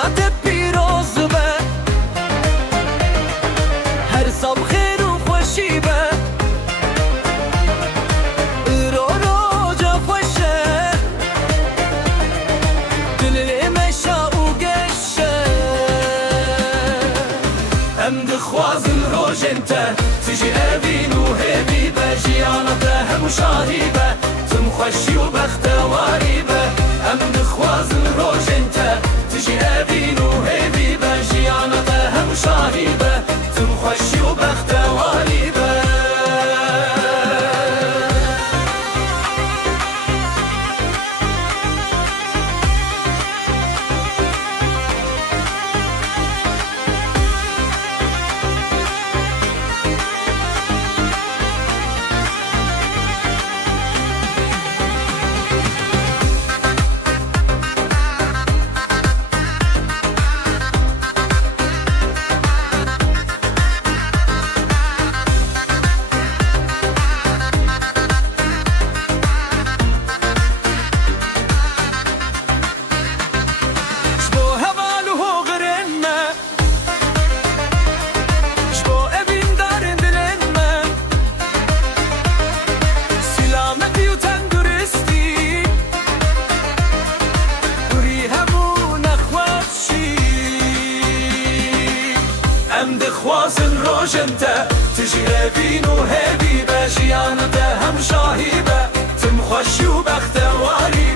حياتي بيروز به هر صب خير وخوشي به رو روجا خوشه دل مشا وقشه ام دخوازن روج انت تجي ابين وهبي بجيانته هم شاهيبه تم خوشي وبختواري به ام دخوازن روج انت تجي ابين وهبي بجيانته هم شاهيبه تم خوشي وبختواري به خوازن روج انت تجي ابين وهبي بجيانته هم شاهيبه تم خوشي وبختواري